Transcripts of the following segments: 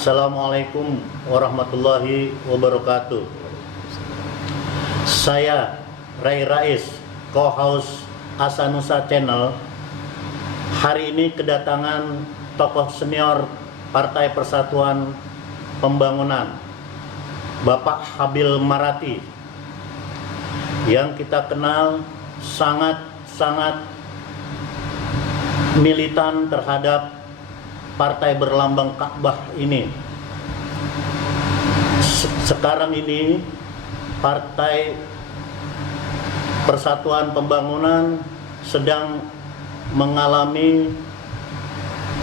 Assalamualaikum warahmatullahi wabarakatuh. Saya Ray Rais, co-host Asanusa Channel. Hari ini kedatangan tokoh senior Partai Persatuan Pembangunan, Bapak Habil Marati, yang kita kenal sangat militan terhadap partai berlambang Ka'bah ini. Sekarang ini Partai Persatuan Pembangunan sedang mengalami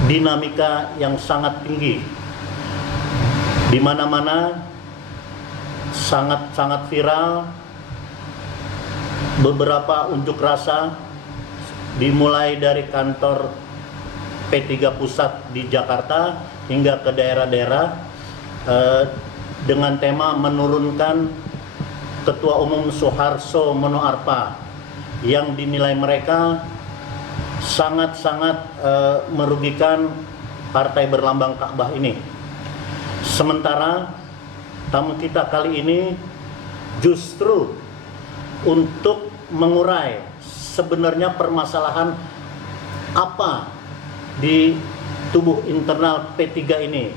dinamika yang sangat tinggi. Di mana-mana sangat viral. Beberapa unjuk rasa dimulai dari kantor P3 Pusat di Jakarta hingga ke daerah-daerah dengan tema menurunkan Ketua Umum Suharso Monoarfa yang dinilai mereka sangat merugikan partai berlambang Ka'bah ini. Sementara tamu kita kali ini justru untuk mengurai sebenarnya permasalahan apa di tubuh internal P3 ini,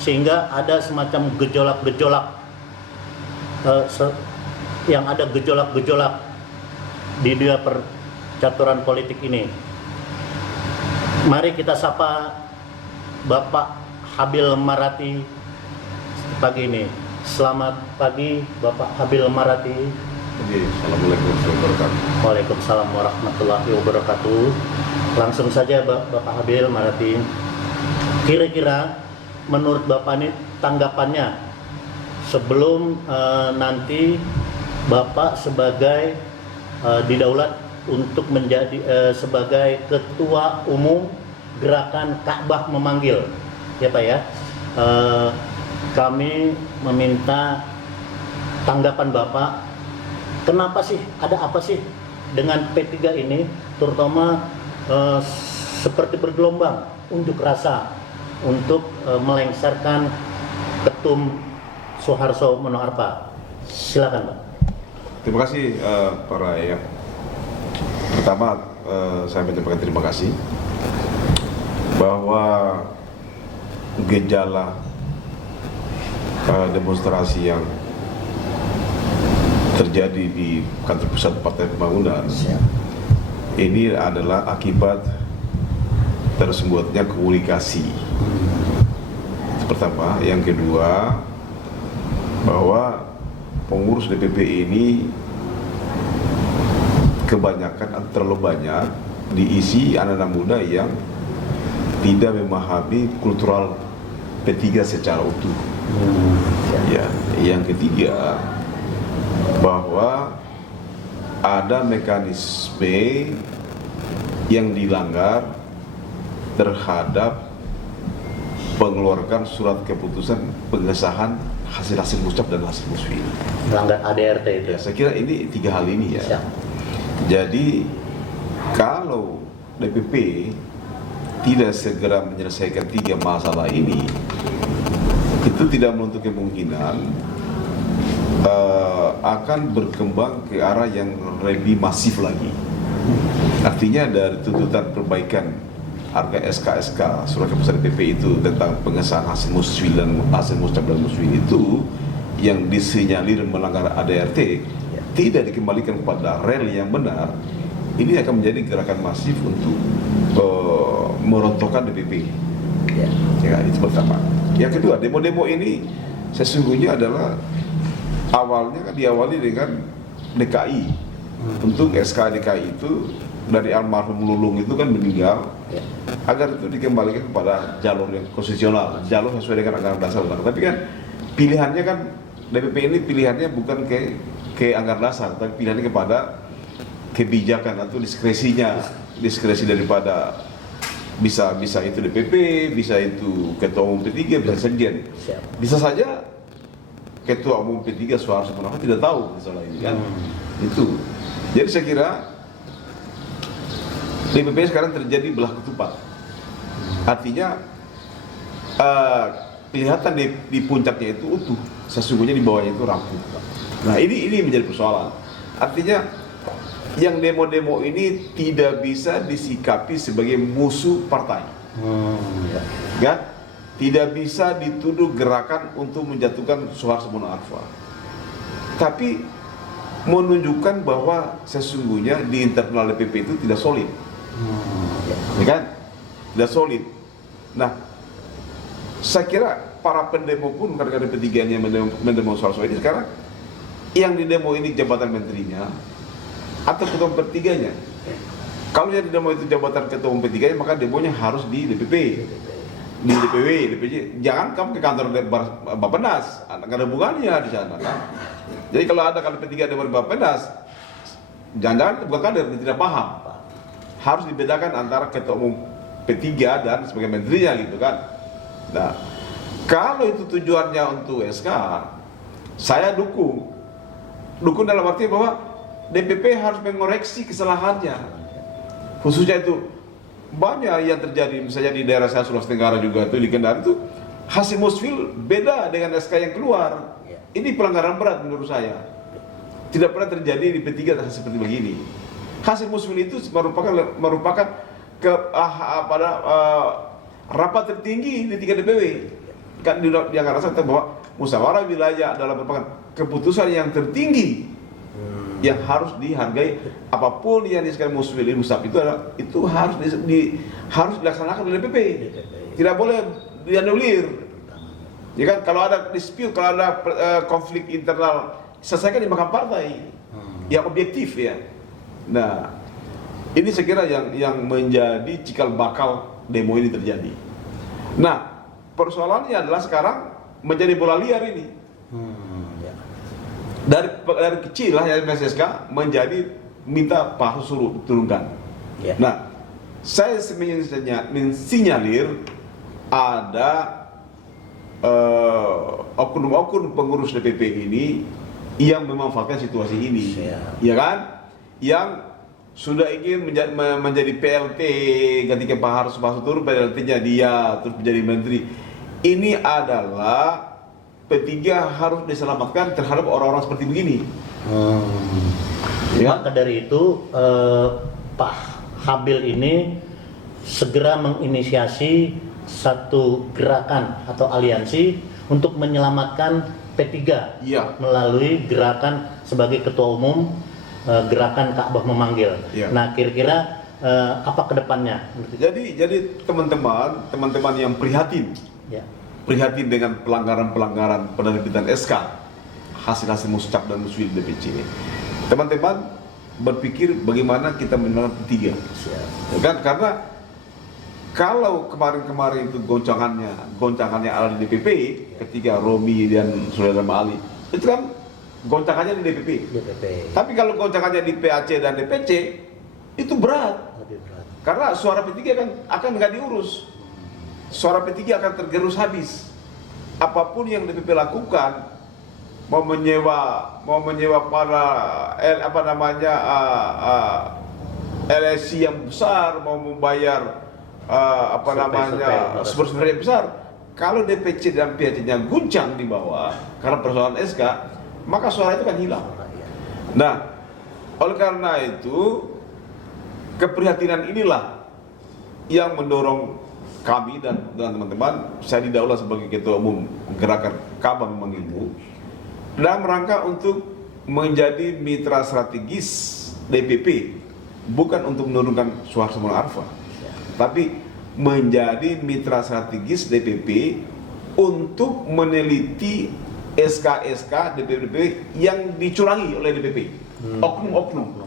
sehingga ada semacam gejolak-gejolak yang ada gejolak-gejolak di dunia percaturan politik ini. Mari kita sapa Bapak Habil Marati pagi ini. Selamat pagi Bapak Habil Marati. Assalamualaikum warahmatullahi wabarakatuh. Waalaikumsalam warahmatullahi wabarakatuh. Langsung saja Bapak Habil Marati, kira-kira menurut Bapak ini tanggapannya sebelum nanti Bapak sebagai didaulat untuk menjadi sebagai Ketua Umum Gerakan Ka'bah Memanggil, ya Pak ya. Kami meminta tanggapan Bapak. Kenapa sih, ada apa sih dengan P3 ini, terutama seperti bergelombang unjuk rasa untuk melengsarkan Ketum Suharso Monoarfa? Silakan Pak. Terima kasih Pak Ray. Pertama saya menyampaikan terima kasih bahwa gejala demonstrasi yang terjadi di kantor pusat Partai Pembangunan ini adalah akibat tersumbatnya komunikasi. Itu pertama. Yang kedua, bahwa pengurus DPP ini kebanyakan atau terlalu banyak diisi anak-anak muda yang tidak memahami kultural P3 secara utuh. Ya, yang ketiga, bahwa ada mekanisme yang dilanggar terhadap pengeluarkan surat keputusan pengesahan hasil muscap dan hasil musfil. Melanggar ADRT itu. Ya, saya kira ini tiga hal ini ya. Siap. Jadi kalau DPP tidak segera menyelesaikan tiga masalah ini, itu tidak menutup kemungkinan akan berkembang ke arah yang lebih masif lagi. Artinya dari tuntutan perbaikan harga SK surat keputusan DPP itu tentang pengesahan hasil musfil dan hasil muscap dan musfil itu yang disinyalir melanggar ADRT tidak dikembalikan kepada rel yang benar, ini akan menjadi gerakan masif untuk merontokkan DPP. Ya, itu pertama. Yang kedua, demo-demo ini sesungguhnya adalah awalnya kan diawali dengan DKI. Untuk SK DKI itu dari almarhum Lulung itu kan meninggal, agar itu dikembalikan kepada jalur yang konstitusional, jalur sesuai dengan anggaran dasar. Tapi kan pilihannya kan DPP ini pilihannya bukan ke anggaran dasar, tapi pilihannya kepada kebijakan atau diskresi daripada bisa itu DPP, bisa itu Ketua Umum P3, bisa Sekjen. Bisa saja Ketua Umum P3 Suharso Monoarfa tidak tahu masalah ini kan. Itu. Jadi saya kira DPP sekarang terjadi belah ketupat. Artinya kelihatan di puncaknya itu utuh, sesungguhnya di bawahnya itu rapuh. Nah ini menjadi persoalan. Artinya yang demo-demo ini tidak bisa disikapi sebagai musuh partai, ya. Tidak bisa dituduh gerakan untuk menjatuhkan Suharto Mono Arfa, tapi menunjukkan bahwa sesungguhnya di internal DPP itu tidak solid, ya kan? Tidak solid. Nah, saya kira para pendemo pun kadang-kadang P3-nya mendemo soal ini sekarang yang didemo ini jabatan menterinya atau ketua P3-nya. Kalau yang didemo itu jabatan ketua P3-nya, maka demonya harus di DPP, di DPW, DPC. Jangan kamu ke kantor Bappenas, nggak ada hubungannya di sana kan. Jadi kalau P3 demo di Bappenas, jangan-jangan bukan kader, tidak paham. Harus dibedakan antara ketua umum P3 dan sebagai menterinya gitu kan. Nah, kalau itu tujuannya untuk SK, saya dukung dalam arti bahwa DPP harus mengoreksi kesalahannya. Khususnya itu banyak yang terjadi, misalnya di daerah saya Sulawesi Tenggara juga itu di Kendari itu hasil musfil beda dengan SK yang keluar. Ini pelanggaran berat menurut saya. Tidak pernah terjadi di P3 seperti begini. Hasil musfil itu merupakan rapat tertinggi di 3 DPW. Kan dia ngerasa bahwa musyawarah wilayah adalah merupakan keputusan yang tertinggi yang harus dihargai. Apapun yang disebutkan musfil itu harus dilaksanakan oleh DPP. Tidak boleh dianulir. Ya kan, kalau ada dispute, kalau ada konflik internal, selesaikan di mahkamah partai yang objektif ya. Nah, ini saya kira yang menjadi cikal bakal demo ini terjadi. Nah, persoalannya adalah sekarang menjadi bola liar ini. Dari kecil lah ya MSSK menjadi minta Pak Harus suruh turunkan. Nah, saya mensinyalir ada oknum-oknum pengurus DPP ini yang memanfaatkan situasi ini, ya kan? Yang sudah ingin menjadi PLT ketika Pak Harus turun, PLT-nya dia terus menjadi menteri. Ini adalah P3 harus diselamatkan terhadap orang-orang seperti begini. Ya. Maka dari itu Pak Habil ini segera menginisiasi satu gerakan atau aliansi untuk menyelamatkan P3 melalui gerakan sebagai ketua umum gerakan Ka'bah Memanggil. Nah, kira-kira apa kedepannya? Jadi teman-teman yang prihatin dengan pelanggaran penerbitan SK, hasil-hasil muscap dan muswil DPC. Teman-teman berpikir bagaimana kita menolak P3. Kan? Karena kalau kemarin itu goncangannya ada di DPP ketika Romi dan Saudara Ali, itu kan goncangannya di DPP. Tapi kalau goncangannya di PAC dan DPC itu berat. Karena suara P3 akan nggak diurus. Suara P3 akan tergerus habis. Apapun yang DPP lakukan, mau menyewa para LSI yang besar, mau membayar super yang besar, kalau DPC dan PAC-nya guncang di bawah karena persoalan SK, maka suara itu kan hilang. Nah, oleh karena itu keprihatinan inilah yang mendorong kami dan teman-teman, saya didaulat sebagai ketua umum gerakan Ka'bah Memanggilmu, dalam rangka untuk menjadi mitra strategis DPP, bukan untuk menurunkan Suharto Mono Arfa, tapi menjadi mitra strategis DPP untuk meneliti SK-SK DPP yang dicurangi oleh DPP, oknum-oknum.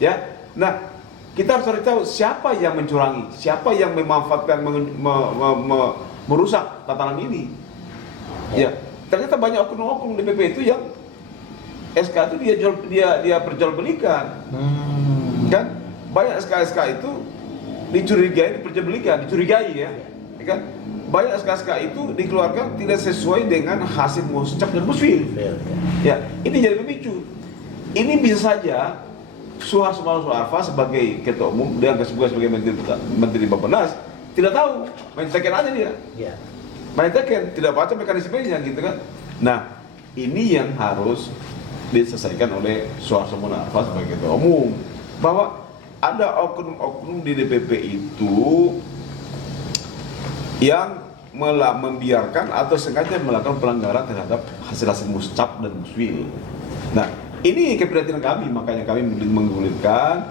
Ya, nah kita harus cari tahu siapa yang mencurangi, siapa yang memanfaatkan, merusak tatanan ini. Ya, ternyata banyak oknum-oknum DPP itu yang SK itu dia perjualbelikan. Kan banyak SK-SK itu dicurigai ya. Kan banyak SK-SK itu dikeluarkan tidak sesuai dengan hasil muscap dan musfil. Ya, ini jadi pemicu. Ini bisa saja Suharto Mono Arfa sebagai ketua umum dan sebagai menteri Bappenas tidak tahu, main second aja dia. main teken, tidak baca mekanismenya gitu kan. Nah, ini yang harus diselesaikan oleh Suharto Monoarfa sebagai ketua umum, bahwa ada oknum-oknum di DPP itu yang membiarkan atau sengaja melakukan pelanggaran terhadap hasil-hasil muscap dan muswil. Nah, ini keprihatinan kami, makanya kami menggulirkan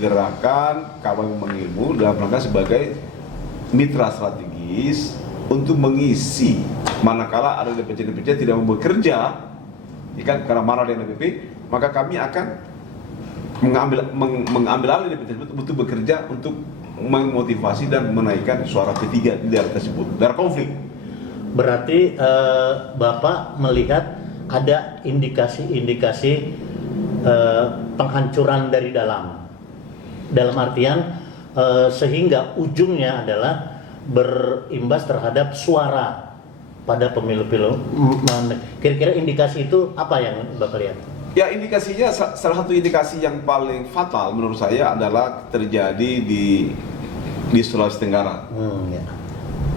gerakan Kawal Mengilmu dalam rangka sebagai mitra strategis untuk mengisi manakala ada DPC-DPC tidak mau bekerja, ya kan, karena marah dengan DPP, maka kami akan mengambil alih DPC tersebut untuk bekerja untuk memotivasi dan menaikkan suara P3 di daerah tersebut, daerah konflik. Berarti Bapak melihat ada indikasi-indikasi penghancuran dari dalam artian sehingga ujungnya adalah berimbas terhadap suara pada pemilu-pemilu. Kira-kira indikasi itu apa yang Bapak lihat? Ya, indikasinya, salah satu indikasi yang paling fatal menurut saya adalah terjadi di Sulawesi Tenggara. Ya.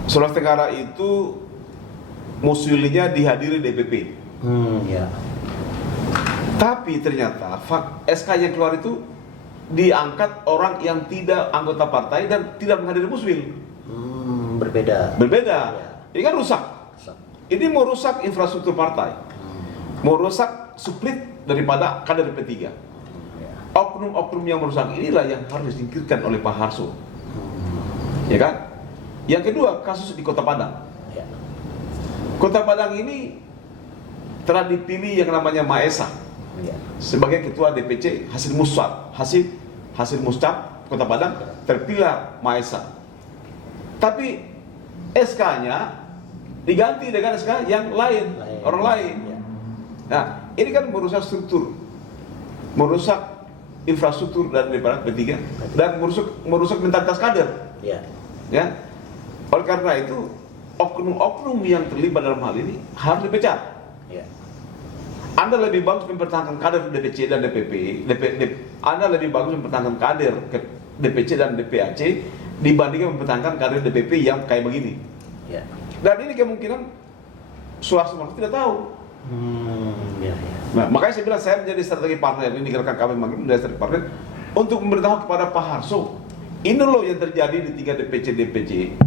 Sulawesi Tenggara itu muswilnya dihadiri DPP. Ya. Tapi ternyata SK yang keluar itu diangkat orang yang tidak anggota partai dan tidak menghadiri muswil. Berbeda. Ya. Ini kan rusak. Rusak. Ini mau rusak infrastruktur partai. Mau rusak split daripada kader P3. Oknum-oknum yang merusak inilah yang harus disingkirkan oleh Pak Harso. Ya kan? Yang kedua, kasus di Kota Padang. Ya. Kota Padang ini telah dipilih yang namanya Maesa Ya. sebagai ketua DPC hasil muscap Kota Padang, terpilih Maesa. Tapi SK-nya diganti dengan SK yang lain. Orang lain. Ya. Nah, ini kan merusak struktur, merusak infrastruktur daripada P3 dan merusak mentalitas kader. Ya. Ya, oleh karena itu oknum-oknum yang terlibat dalam hal ini harus dipecat. Ya. Anda lebih bagus mempertahankan kader DPC dan DPP, Anda lebih bagus mempertahankan kader DPC dan DPAC dibandingkan mempertahankan kader DPP yang kayak begini. Ya. Dan ini kemungkinan Suharto Monoarfa tidak tahu. Ya. Nah, makanya saya bilang saya menjadi strategi partner, ini gerakan kami menjadi strategi partner untuk memberitahu kepada Pak Harso, ini loh yang terjadi di 3 DPC.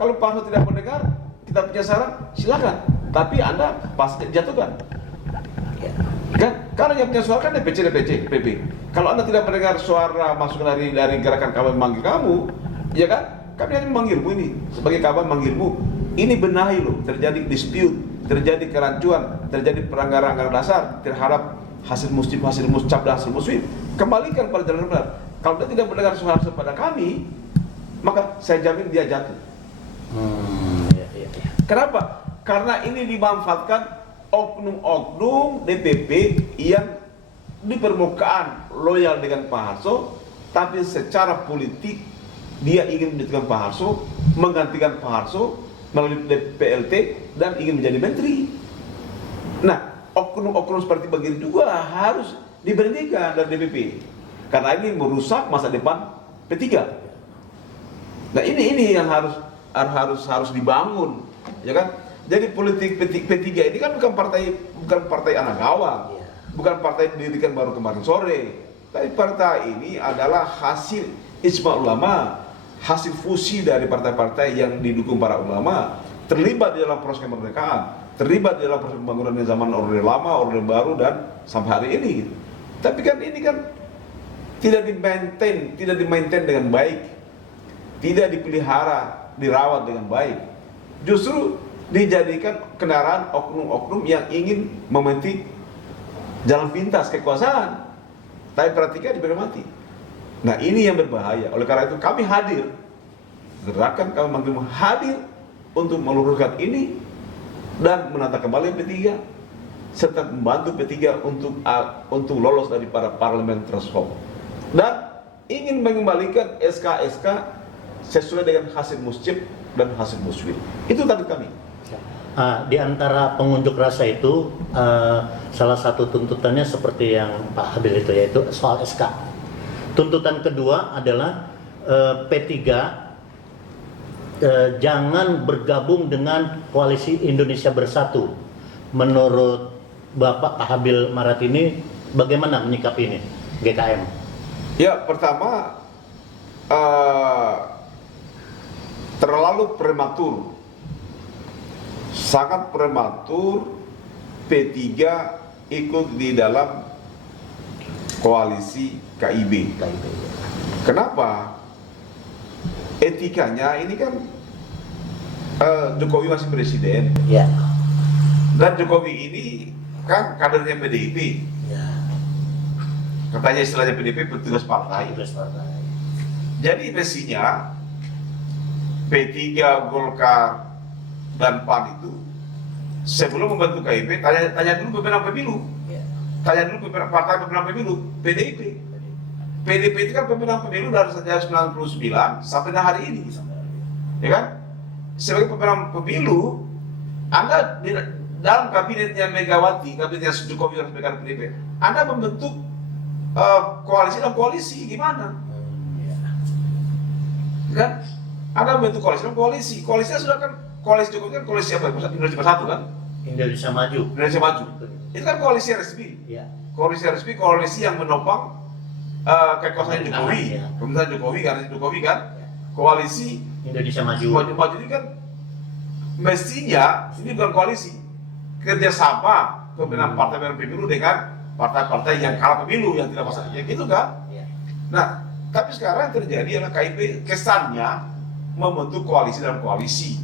Kalau Pak Harso tidak mendengar, kita punya saran, silakan. Tapi Anda pasti jatuhkan. Ya. Kan? Karena yang punya suara kan DPC, PP. Kalau Anda tidak mendengar suara masukan dari gerakan kami memanggil kamu, ya kan? Kami hanya memanggilmu ini sebagai kawan memanggilmu. Ini benahi loh, terjadi dispute, terjadi kerancuan, terjadi pelanggaran dasar terhadap hasil muscap dan hasil muswil. Kembalikan pada jalan benar. Kalau dia tidak mendengar suara pada kami, maka saya jamin dia jatuh. Ya. Kenapa? Karena ini dimanfaatkan oknum-oknum DPP yang di permukaan loyal dengan Pak Harso, tapi secara politik dia ingin menjadikan Pak Harso, menggantikan Pak Harso melalui PLT dan ingin menjadi menteri. Nah, oknum-oknum seperti begini juga harus diberhentikan dari DPP karena ini merusak masa depan P3. Nah, ini yang harus dibangun, ya kan? Jadi politik P3 ini kan bukan partai anak gawang, bukan partai didirikan baru kemarin sore, tapi partai ini adalah hasil ijma ulama, hasil fusi dari partai-partai yang didukung para ulama, terlibat di dalam proses kemerdekaan, terlibat di dalam proses pembangunan di zaman Orde Lama, Orde Baru, dan sampai hari ini. Tapi kan ini kan tidak dimaintain dengan baik, tidak dipelihara, dirawat dengan baik. Justru dijadikan kendaraan oknum-oknum yang ingin memetik jalan pintas kekuasaan. Tapi perhatikan diberi mati. Nah, ini yang berbahaya. Oleh karena itu kami hadir, gerakan kami manggil hadir untuk meluruskan ini dan menata kembali P3 serta membantu P3 untuk lolos dari para parlemen threshold dan ingin mengembalikan SK-SK sesuai dengan hasil muscip dan hasil muswil. Itu target kami. Di antara pengunjuk rasa itu salah satu tuntutannya seperti yang Pak Habil itu, yaitu soal SK. Tuntutan kedua adalah P3 jangan bergabung dengan koalisi Indonesia Bersatu. Menurut Bapak Habil Maratini, bagaimana menyikapi ini GKM? Ya, pertama terlalu prematur, sangat prematur P3 ikut di dalam koalisi KIB. Kenapa? Etikanya ini kan Jokowi masih presiden, Ya. dan Jokowi ini kan kadernya PDIP. Ya. Katanya istilahnya PDIP petugas partai. Jadi mestinya P3, Golkar, dan PAN itu sebelum membentuk KIB tanya dulu pemenang pemilu, tanya dulu partai pemenang pemilu PDIP. PDIP itu kan pemenang pemilu dari sejak 99 sampai hari ini, ya kan? Sebagai pemenang pemilu, Anda di dalam kabinetnya Megawati, kabinetnya Jokowi harus pegang PDIP, Anda membentuk koalisi dan koalisi gimana? Kan? Anda membentuk koalisi dan koalisi. Koalisinya sudah kan, koalisi Jokowi kan koalisi apa? Indonesia Bersatu kan? Indonesia Maju. Indonesia Maju. Itu kan koalisi resmi. Ya. Koalisi resmi, koalisi yang menopang kekuasaan Jokowi. Ya. Pemerintahan Jokowi, karena Jokowi kan koalisi Indonesia Maju. Maju ini kan mestinya ini bukan koalisi, kerjasama pemerintahan partai pemilu dengan partai-partai yang kalah pemilu yang tidak masalah, ya gitu kan? Ya. Nah, tapi sekarang terjadi adalah KIP kesannya membentuk koalisi dalam koalisi.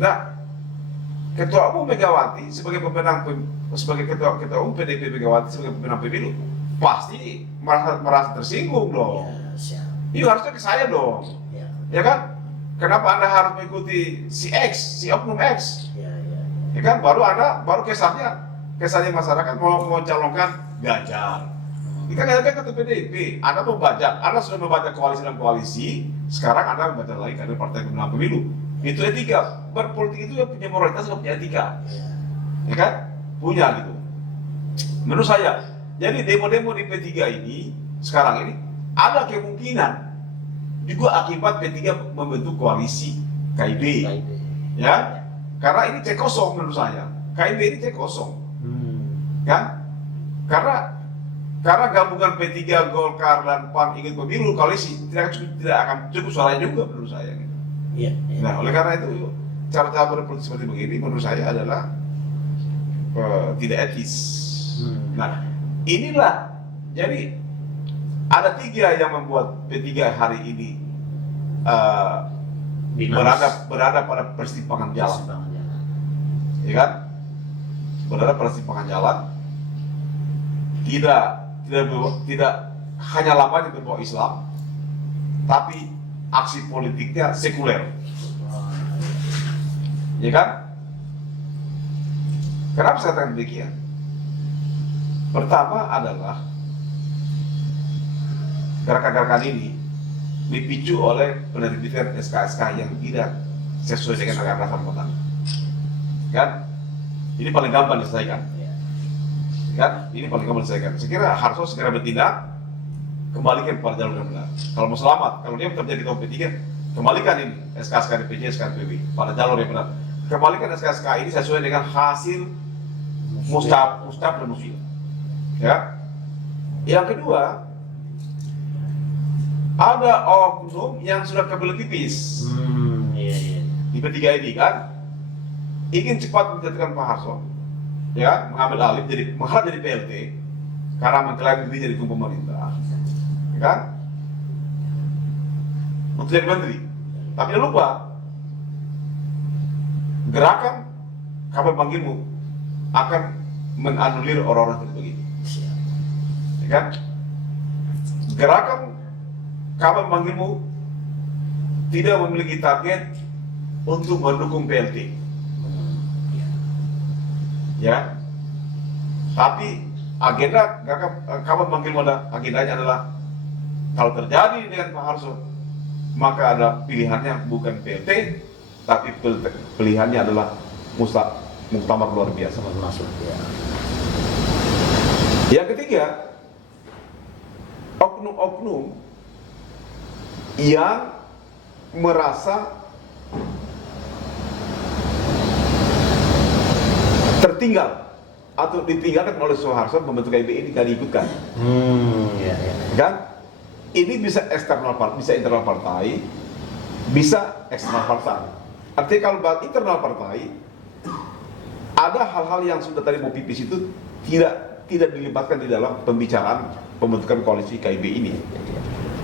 Nah, Ketua Umum Megawati sebagai Ketua Umum PDIP Megawati sebagai pemenang pemilu pasti merasa tersinggung dong. Iya, harusnya ke saya dong. Ya kan? Kenapa Anda harus mengikuti si X, si Oknum X? Ya kan? Baru kesannya masyarakat mau calonkan Ganjar. Ini kan kata PDIP, Anda sudah membaca koalisi dan koalisi, sekarang Anda membaca lagi kader partai pemenang pemilu. Itu etika. Berpolitik itu ya punya moralitas, punya etika. Ya kan? Punya gitu. Menurut saya, jadi demo-demo di P3 ini, sekarang ini, ada kemungkinan juga akibat P3 membentuk koalisi KIB. Ya? Karena ini cek kosong menurut saya. KIB ini cek kosong. Kan? Karena gabungan P3, Golkar, dan PAN ikut pemilu koalisi tidak akan cukup suaranya juga menurut saya. Gitu. Nah, oleh karena itu cara-cara berpolitik seperti begini menurut saya adalah tidak etis. Nah, inilah jadi ada 3 yang membuat P3 hari ini berada pada persimpangan jalan. Ya kan? Berada pada persimpangan jalan. Tidak hanya lambangnya berbau Islam, tapi aksi politiknya sekuler. Ya kan? Kenapa saya katakan demikian? Pertama adalah gerakan-gerakan ini dipicu oleh penerbitan SK-SK yang tidak sesuai dengan agama dasar kota. Kan? Ini paling gampang diselesaikan. Kan? Ini paling gampang diselesaikan. Saya kira harus segera bertindak, kembalikan pada jalur yang benar. Kalau mau selamat, kalau dia terjadi di P3, kembalikan ini SK-SK DPJ, SK DPB pada jalur yang benar. Kembalikan SK-SK ini sesuai dengan hasil mustab dan musfil. Ya. Yang kedua, ada oknum yang sudah kebelet pipis. Di P3 ini kan ingin cepat menjatuhkan Pak Harso, ya, mengambil alih jadi PLT karena mengklaim diri jadi hukum pemerintah, ya kan? Untuk jadi menteri, tapi jangan lupa gerakan kabar panggilmu akan menanulir orang-orang seperti begini, ya kan? Gerakan kabar panggilmu tidak memiliki target untuk mendukung PLT, ya. Tapi agenda kabar panggilmu agendanya adalah kalau terjadi dengan Pak Harso, maka ada pilihannya bukan PLT, tapi pilihannya adalah muktamar luar biasa. Yang ketiga, oknum-oknum yang merasa tertinggal atau ditinggalkan oleh Soeharto membentuk KIB ini, gak diikutkan. Ya. Kan? Ini bisa eksternal partai, bisa internal partai, bisa eksternal partai. Artinya kalau internal partai ada hal-hal yang sudah tadi mau pipis itu tidak dilibatkan di dalam pembicaraan pembentukan koalisi KIB ini,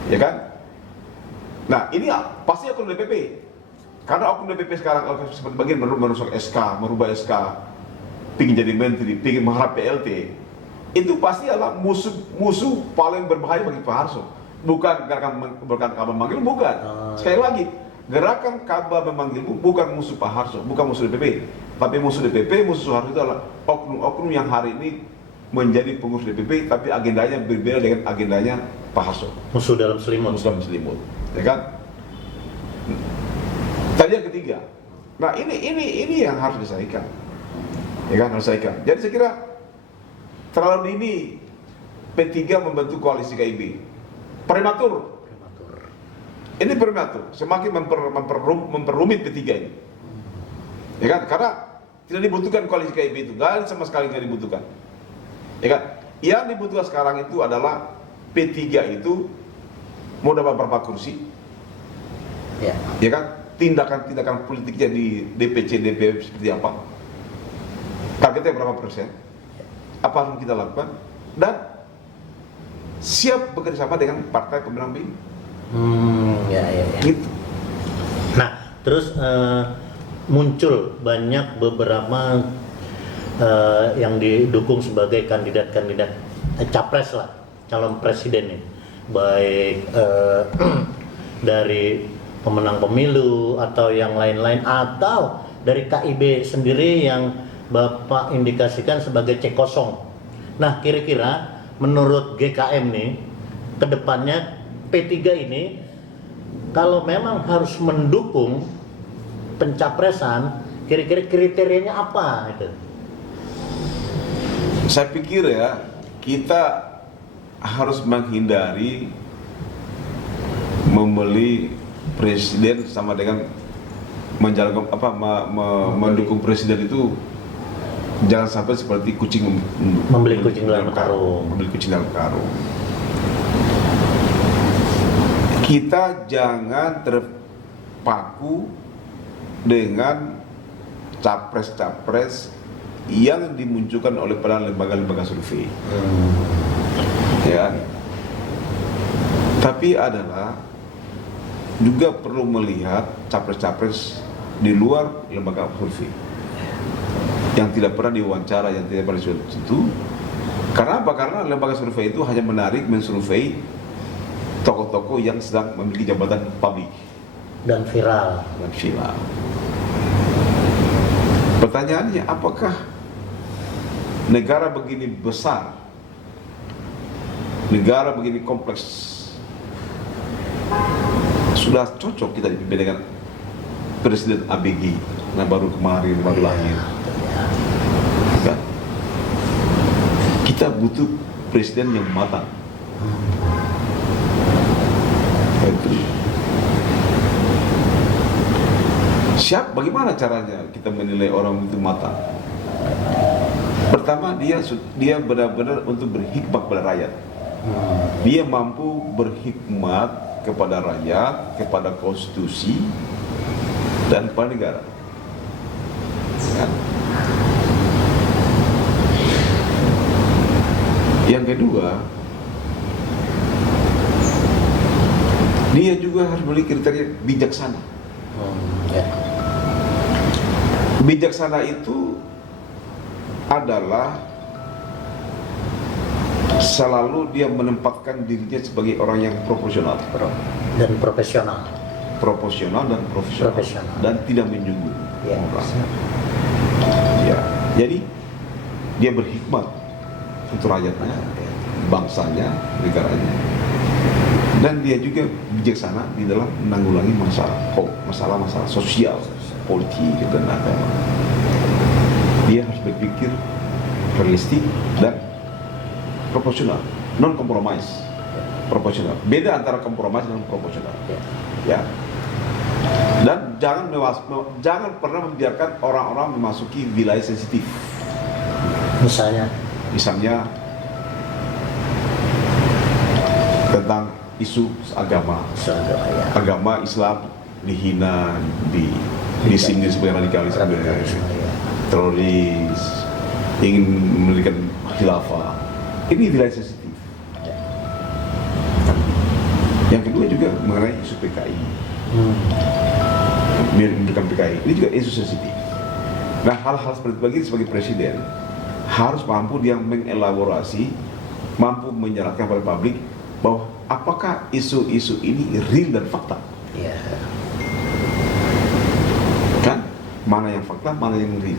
ya kan? Nah ini pasti oknum DPP, karena oknum DPP sekarang seperti bagian merusak SK, merubah SK, pingin jadi menteri, pingin mengharap PLT, itu pasti adalah musuh paling berbahaya bagi Pak Harso. Bukan gerakan Kaba memanggil, bukan. Sekali lagi, gerakan Kaba memanggil bukan musuh Pak Harso, bukan musuh DPP, tapi musuh DPP, musuh Soeharto itu adalah oknum-oknum yang hari ini menjadi pengurus DPP, tapi agendanya berbeda dengan agendanya Pak Harso. Musuh dalam selimut. Musuh dalam selimut, ya kan? Tadi yang ketiga. Nah ini yang harus diselesaikan, ya kan, harus diselesaikan. Jadi saya kira terlalu dini P3 membentuk koalisi KIB. Prematur. Ini prematur, semakin memperrumit P3 ini. Ya kan? Karena tidak dibutuhkan koalisi KIB itu, sama sekali nggak dibutuhkan. Ya kan? Yang dibutuhkan sekarang itu adalah P3 itu mau dapat berapa kursi? Ya kan? Tindakan politiknya di DPC, DPP seperti apa? Targetnya berapa persen? Apa yang kita lakukan? Dan siap bekerjasama dengan partai pemenang ini. Ya. Gitu. Nah, terus muncul banyak beberapa yang didukung sebagai kandidat-kandidat capres lah, calon presiden nih, baik dari pemenang pemilu atau yang lain-lain, atau dari KIB sendiri yang Bapak indikasikan sebagai cek kosong. Nah, kira-kira menurut GKM nih, kedepannya P3 ini kalau memang harus mendukung pencapresan, kira-kira kriterianya apa itu? Saya pikir ya, kita harus menghindari membeli presiden sama dengan menjalankan mendukung presiden itu. Jangan sampai seperti kucing membeli kucing dalam karung. Membeli kucing dalam karung. Kita jangan terpaku dengan capres-capres yang dimunculkan oleh para lembaga-lembaga survei. Ya. Tapi adalah juga perlu melihat capres-capres di luar lembaga survei yang tidak pernah diwawancara, yang tidak pernah disentuh. Karena apa? Karena lembaga survei itu hanya menarik mensurvei tokoh-tokoh yang sedang memiliki jabatan publik dan viral. Pertanyaannya, apakah negara begini besar, negara begini kompleks, sudah cocok kita dipimpin dengan presiden ABG yang baru kemarin, baru lahir? Kan? Kita butuh presiden yang matang. Itu. Siap, bagaimana caranya kita menilai orang itu matang? Pertama, dia benar-benar untuk berhikmat kepada rakyat. Dia mampu berhikmat kepada rakyat, kepada konstitusi, dan kepada negara. Kan? Yang kedua, dia juga harus memiliki kriteria bijaksana. Bijaksana itu adalah selalu dia menempatkan dirinya sebagai orang yang proporsional dan profesional. Proporsional dan profesional. Dan tidak menyinggung orang. Ya, jadi dia berhikmat untuk rakyatnya, bangsanya, negaranya. Dan dia juga bijaksana di dalam menanggulangi masalah-masalah sosial, politik, dan agama. Dia harus berpikir realistik dan proporsional, non kompromis, proporsional. Beda antara kompromis dan proporsional. Ya. Dan jangan pernah membiarkan orang-orang memasuki wilayah sensitif. Misalnya tentang isu agama, agama Islam dihina, disindir sebagai radikalisme, teroris, ingin mendirikan khilafah. Ini wilayah sensitif. Yang kedua juga mengenai isu PKI, mendirikan PKI, ini juga isu sensitif. Nah, hal-hal seperti itu sebagai presiden harus mampu dia mengelaborasi, mampu menjelaskan pada publik bahwa apakah isu-isu ini real dan fakta. Kan? Mana yang fakta, mana yang real.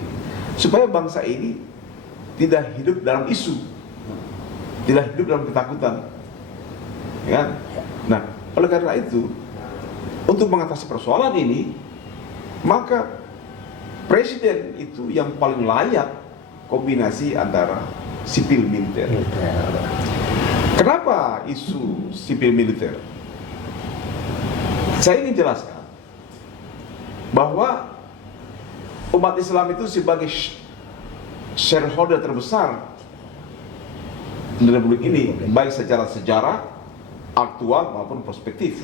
Supaya bangsa ini tidak hidup dalam isu, tidak hidup dalam ketakutan. Ya kan? Nah, oleh karena itu, untuk mengatasi persoalan ini, maka presiden itu yang paling layak kombinasi antara sipil militer. Kenapa isu sipil militer? Saya ingin jelaskan bahwa umat Islam itu sebagai shareholder terbesar di Republik ini, baik secara sejarah, aktual maupun prospektif,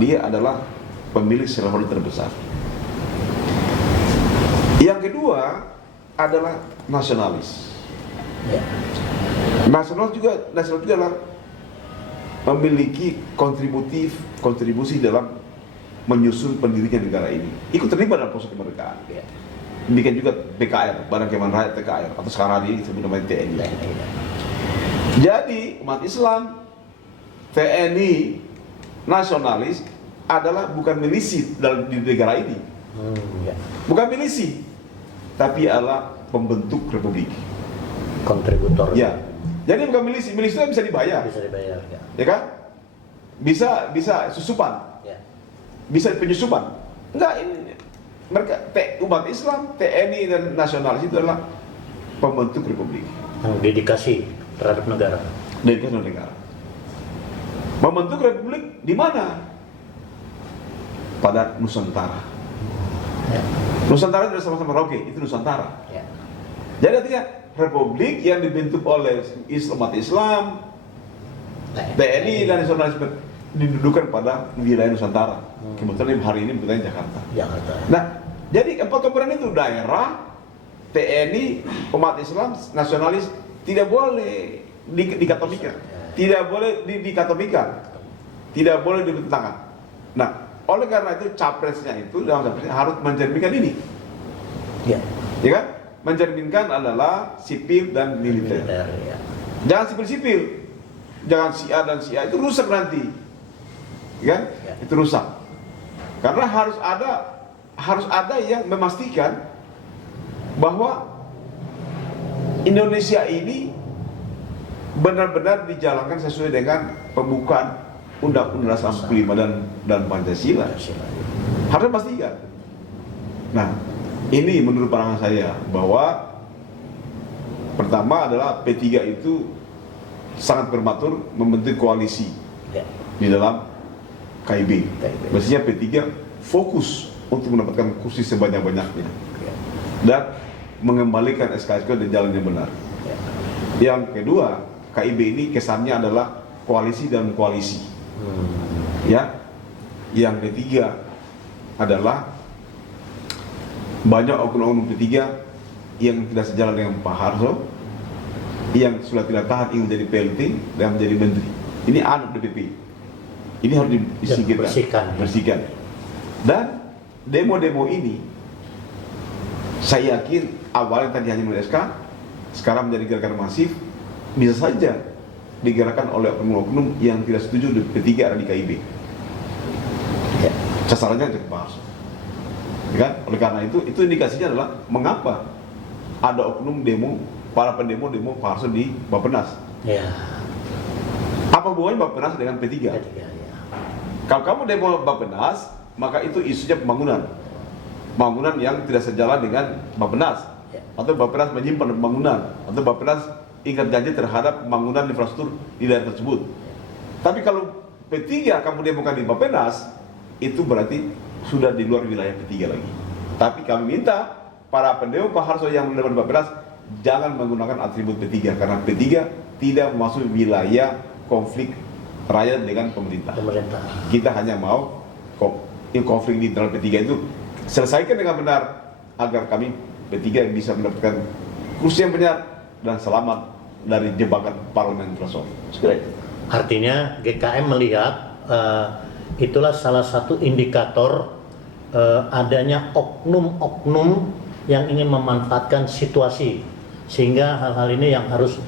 dia adalah pemilik shareholder terbesar. Yang kedua adalah nasionalis. Nasional juga adalah memiliki kontribusi dalam menyusun pendirinya negara ini. Ikut terlibat dalam proses kemerdekaan. Demikian juga BKR, Badan Kehormatan Rakyat TKR, atau sekarang ini disebut namanya TNI. Jadi umat Islam, TNI, nasionalis adalah bukan milisi dalam di negara ini. Bukan milisi, tapi adalah pembentuk republik. Kontributor. Ya. Jadi bukan milisi itu bisa dibayar. Ya kan? Bisa susupan. Bisa penyusupan. Enggak, ini mereka umat Islam, TNI dan nasionalis itu adalah pembentuk republik. Dedikasi terhadap negara. Dedikasi terhadap negara. Membentuk republik di mana? Pada Nusantara. Nusantara tidak sama-sama Merauke, itu Nusantara. Jadi artinya republik yang dibentuk oleh umat Islam, TNI dan nasionalis didudukan pada wilayah Nusantara. Kebetulan hari ini bertanya Jakarta. Nah, jadi empat komponen itu, daerah, TNI, umat Islam, nasionalis, tidak boleh dikatomikan, tidak boleh dikatomikan, tidak boleh dibentangkan. Nah, oleh karena itu capresnya itu dalam capresnya harus mencerminkan ini. Ya kan? Mencerminkan adalah sipil dan militer. Jangan sipil-sipil, jangan si A dan si A, itu rusak nanti. Kan? Itu rusak. Karena harus ada yang memastikan bahwa Indonesia ini benar-benar dijalankan sesuai dengan pembukaan Undang-Undang 45 dan Pancasila. Harus pastikan. Nah, ini menurut pandangan saya bahwa pertama adalah P3 itu sangat prematur membentuk koalisi di dalam KIB. Mestinya P3 fokus untuk mendapatkan kursi sebanyak-banyaknya dan mengembalikan SK di jalan yang benar. Yang kedua, KIB ini kesannya adalah koalisi dan koalisi. Ya. Yang ketiga adalah banyak oknum-oknum P3 yang tidak sejalan dengan Pak Harso, yang sudah tidak tahan ingin menjadi PLT dan menjadi menteri. Ini anak DPP. Ini harus bersihkan. Dan demo-demo ini, saya yakin awalnya tadi hanya melalui SK, sekarang menjadi gerakan masif, bisa saja digerakkan oleh oknum-oknum yang tidak setuju di P3 ada di KIB. Sasarannya ke Pak Harso. Kan? Oleh karena itu indikasinya adalah mengapa ada oknum demo, para pendemo Pak Harso di Bappenas. Apa hubungannya Bappenas dengan P3? Kalau kamu demo Bappenas, maka itu isunya pembangunan yang tidak sejalan dengan Bappenas, atau Bappenas menyimpan pembangunan, atau Bappenas ingat janji terhadap pembangunan infrastruktur di daerah tersebut. Tapi kalau P3 kamu demokan di Bappenas, itu berarti sudah di luar wilayah P3 lagi. Tapi kami minta para pendemo Pak Harso yang menerima beras jangan menggunakan atribut P3 karena P3 tidak masuk wilayah konflik rakyat dengan pemerintah. Kita hanya mau konflik di dalam P3 itu selesaikan dengan benar agar kami P3 bisa mendapatkan kursi yang benar dan selamat dari jebakan parlemen Trasol. Artinya GKM melihat itulah salah satu indikator adanya oknum-oknum yang ingin memanfaatkan situasi sehingga hal-hal ini yang harus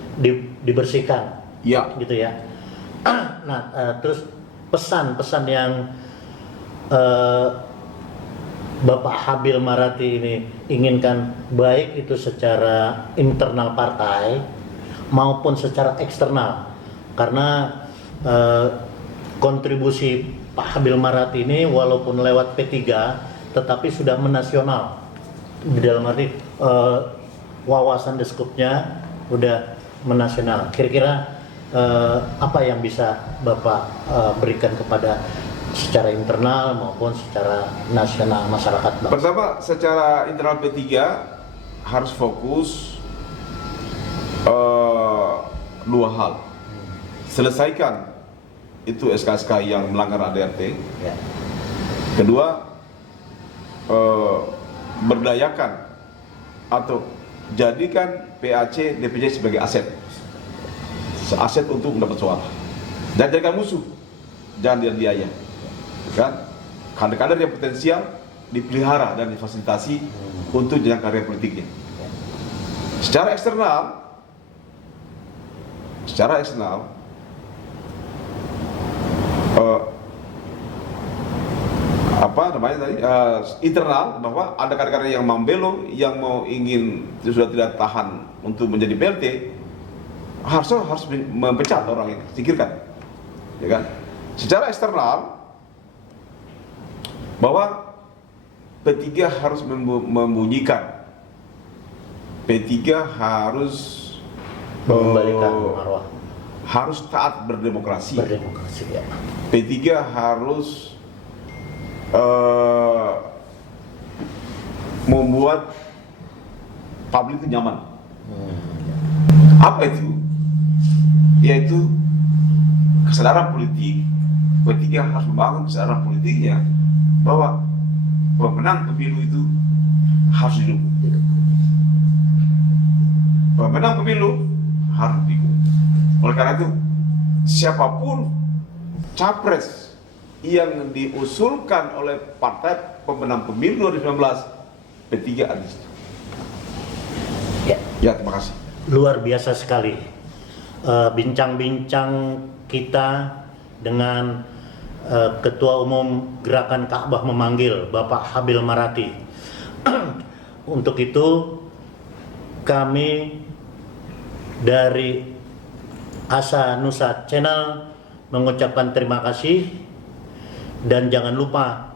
dibersihkan. Ya. Gitu ya. Nah, terus pesan-pesan yang Bapak Habil Marati ini inginkan baik itu secara internal partai maupun secara eksternal karena kontribusi Pak Habil Marati ini walaupun lewat P3 tetapi sudah menasional di dalam arti wawasan diskupnya udah menasional. Kira-kira apa yang bisa Bapak berikan kepada secara internal maupun secara nasional masyarakat bangsa? Pertama, secara internal P3 harus fokus dua hal. Selesaikan itu SK-SK yang melanggar ADRT. Ya. Kedua, berdayakan atau jadikan PAC DPC sebagai aset untuk mendapat suara. Dan jadikan musuh, jangan dia kan kader-kader yang potensial dipelihara dan difasilitasi untuk jenjang karir politiknya. Secara eksternal internal bahwa ada kader-kader yang membelo yang sudah tidak tahan untuk menjadi PLT harus memecat orang ini, singkirkan, ya kan? Secara eksternal bahwa P3 harus membunyikan, P3 harus Mengembalikan marwah. Harus taat berdemokrasi. Ya. P3 harus membuat publik itu nyaman. Apa itu? Yaitu kesadaran politik. P3 harus membangun kesadaran politiknya bahwa pemenang pemilu itu harus didukung. Pemenang pemilu harus didukung. Oleh karena itu, siapapun capres yang diusulkan oleh partai pemenang pemilu 2019, P3 ada di situ. Ya, terima kasih. Luar biasa sekali bincang-bincang kita dengan Ketua Umum Gerakan Ka'bah Memanggil, Bapak Habil Marati. Untuk itu kami dari Asa Nusa Channel mengucapkan terima kasih dan jangan lupa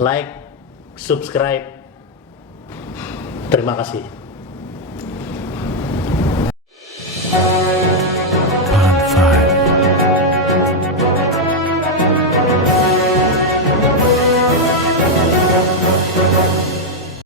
like, subscribe. Terima kasih.